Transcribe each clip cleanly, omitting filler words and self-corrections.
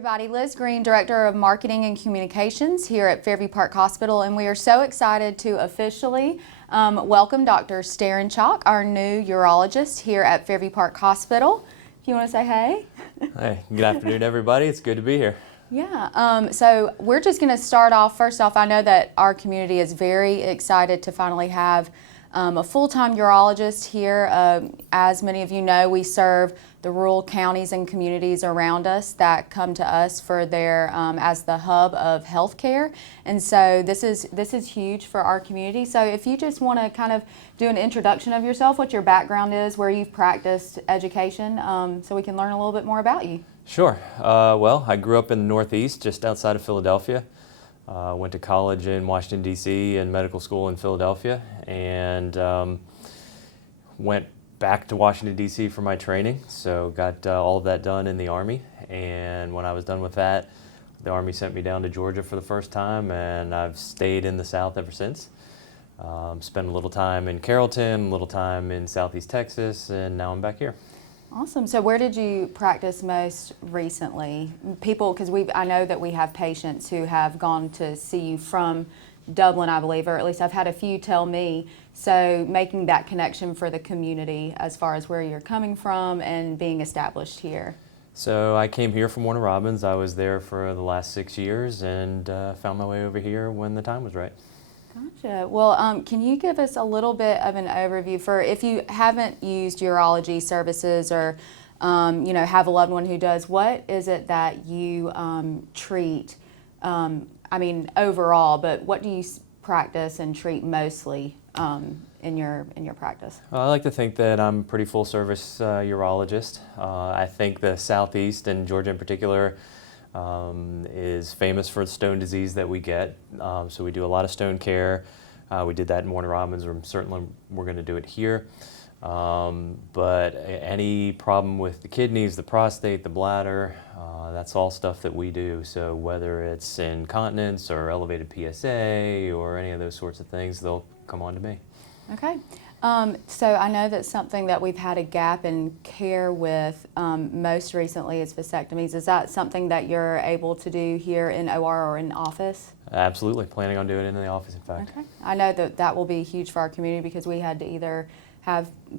everybody, Liz Green, Director of Marketing and Communications here at Fairview Park Hospital, and we are so excited to officially welcome Dr. Sterenchock, our new urologist here at Fairview Park Hospital. If you want to say hey. Hey, good afternoon everybody, it's good to be here. Yeah, so we're just going to start off, first off, I know that our community is very excited to finally have a full-time urologist here. As many of you know, we serve the rural counties and communities around us that come to us for their as the hub of healthcare, and so this is huge for our community. So if you just want to kind of do an introduction of yourself, what your background is, where you've practiced education, so we can learn a little bit more about you. Sure. Well, I grew up in the Northeast, just outside of Philadelphia. Went to college in Washington, D.C. and medical school in Philadelphia, and went back to Washington, D.C. for my training. So got all of that done in the Army, and when I was done with that, the Army sent me down to Georgia for the first time, and I've stayed in the South ever since. Spent a little time in Carrollton, a little time in Southeast Texas, and now I'm back here. Awesome. So where did you practice most recently? People, because I know that we have patients who have gone to see you from Dublin, I believe, or at least I've had a few tell me. So making that connection for the community as far as where you're coming from and being established here. So I came here from Warner Robins. I was there for the last 6 years and found my way over here when the time was right. Gotcha. Well, can you give us a little bit of an overview for if you haven't used urology services or have a loved one who does, what is it that you treat, I mean overall, but what do you practice and treat mostly in your practice? I like to think that I'm a pretty full service urologist. I think the Southeast and Georgia in particular is famous for the stone disease that we get. So we do a lot of stone care. We did that in Warner Robins, or certainly we're going to do it here. But any problem with the kidneys, the prostate, the bladder, that's all stuff that we do. So whether it's incontinence or elevated PSA or any of those sorts of things, they'll come on to me. Okay. So I know that's something that we've had a gap in care with most recently is vasectomies. Is that something that you're able to do here in OR or in office? Absolutely. Planning on doing it in the office, in fact. Okay. I know that will be huge for our community because we had to either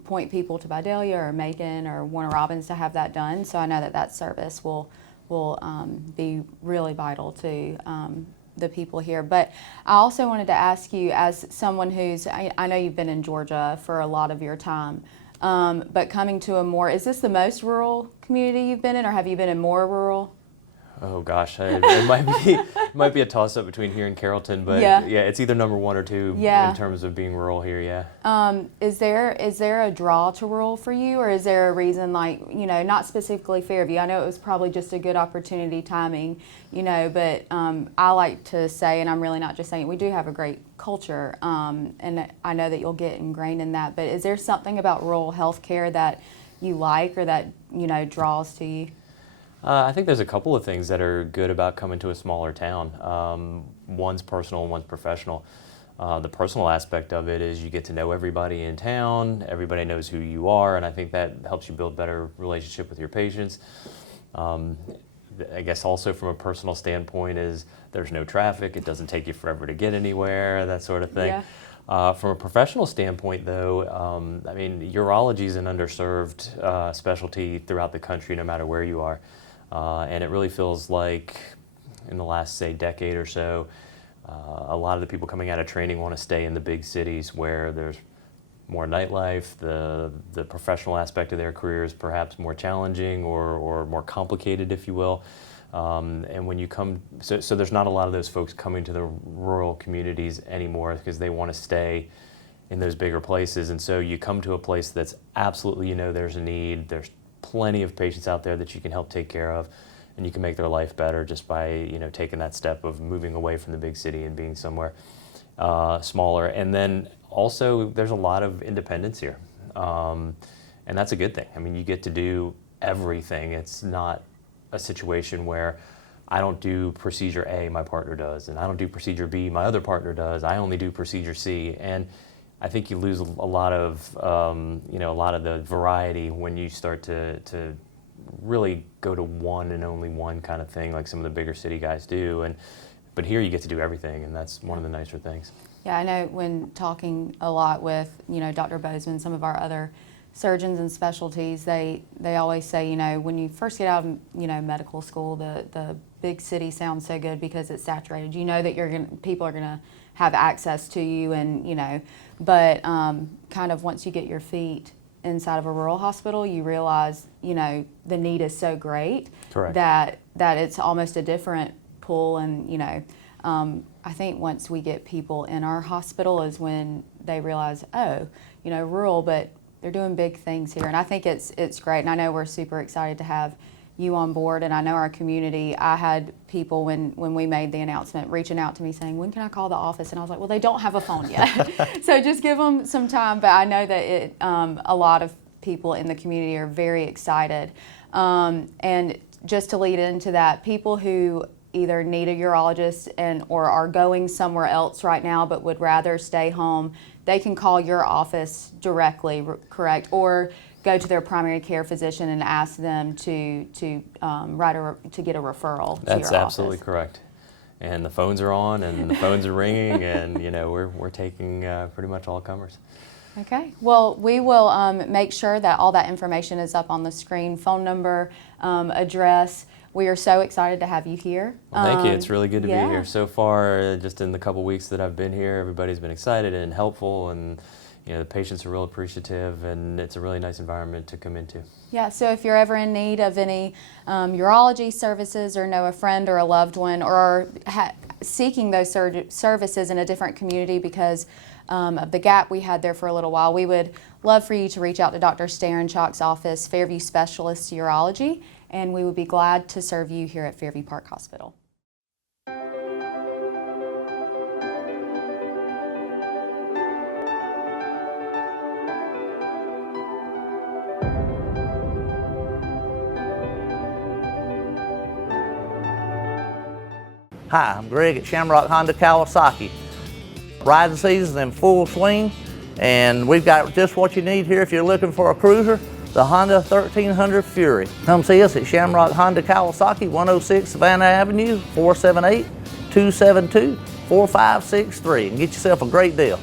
point people to Vidalia or Macon or Warner Robins to have that done. So I know that service will be really vital to the people here. But I also wanted to ask you, as someone who's, I know you've been in Georgia for a lot of your time, but coming to is this the most rural community you've been in, or have you been in more rural? Oh gosh, it might be a toss-up between here and Carrollton, but yeah, it's either number one or two in terms of being rural here, yeah. Is there a draw to rural for you, or is there a reason, like, not specifically Fairview? I know it was probably just a good opportunity timing, but I like to say, and I'm really not just saying it, we do have a great culture, and I know that you'll get ingrained in that, but is there something about rural healthcare that you like or that, draws to you? I think there's a couple of things that are good about coming to a smaller town. One's personal and one's professional. The personal aspect of it is you get to know everybody in town, everybody knows who you are, and I think that helps you build better relationship with your patients. I guess also from a personal standpoint is there's no traffic, it doesn't take you forever to get anywhere, that sort of thing. Yeah. From a professional standpoint, though, I mean, urology is an underserved specialty throughout the country, no matter where you are. And it really feels like in the last, say, decade or so, a lot of the people coming out of training want to stay in the big cities where there's more nightlife, the professional aspect of their career is perhaps more challenging or more complicated, if you will. And when you come, so there's not a lot of those folks coming to the rural communities anymore because they want to stay in those bigger places. And so you come to a place that's absolutely, there's a need, there's plenty of patients out there that you can help take care of, and you can make their life better just by taking that step of moving away from the big city and being somewhere smaller. And then also there's a lot of independence here, and that's a good thing. I mean, you get to do everything. It's not a situation where I don't do procedure A, my partner does, and I don't do procedure B, my other partner does. I only do procedure C, and I think you lose a lot of the variety when you start to really go to one and only one kind of thing like some of the bigger city guys do. But here you get to do everything, and that's one of the nicer things. Yeah, I know when talking a lot with, Dr. Bozeman, some of our other surgeons and specialties, they always say, when you first get out of, medical school, the big city sounds so good because it's saturated. You know that people are gonna have access to you, and but kind of once you get your feet inside of a rural hospital, you realize, the need is so great. Correct. that it's almost a different pull, and I think once we get people in our hospital is when they realize, oh, rural, but they're doing big things here, and I think it's great. And I know we're super excited to have you on board, and I know our community. I had people when we made the announcement reaching out to me saying, when can I call the office? And I was like, well, they don't have a phone yet, so just give them some time. But I know that a lot of people in the community are very excited, and just to lead into that, people who either need a urologist or are going somewhere else right now but would rather stay home, they can call your office directly, correct? Or go to their primary care physician and ask them to get a referral to your office. That's absolutely correct. And the phones are on, and the phones are ringing, and we're taking pretty much all comers. Okay. Well, we will make sure that all that information is up on the screen: phone number, address. We are so excited to have you here. Well, thank you. It's really good to be yeah. here. So far, just in the couple weeks that I've been here, everybody's been excited and helpful, and the patients are real appreciative, and it's a really nice environment to come into. Yeah, so if you're ever in need of any urology services, or know a friend or a loved one, or seeking those services in a different community because of the gap we had there for a little while, we would love for you to reach out to Dr. Sterenchock's office, Fairview Specialist Urology, and we would be glad to serve you here at Fairview Park Hospital. Hi, I'm Greg at Shamrock Honda Kawasaki. Riding season's in full swing, and we've got just what you need here if you're looking for a cruiser, the Honda 1300 Fury. Come see us at Shamrock Honda Kawasaki, 106 Savannah Avenue, 478-272-4563, and get yourself a great deal.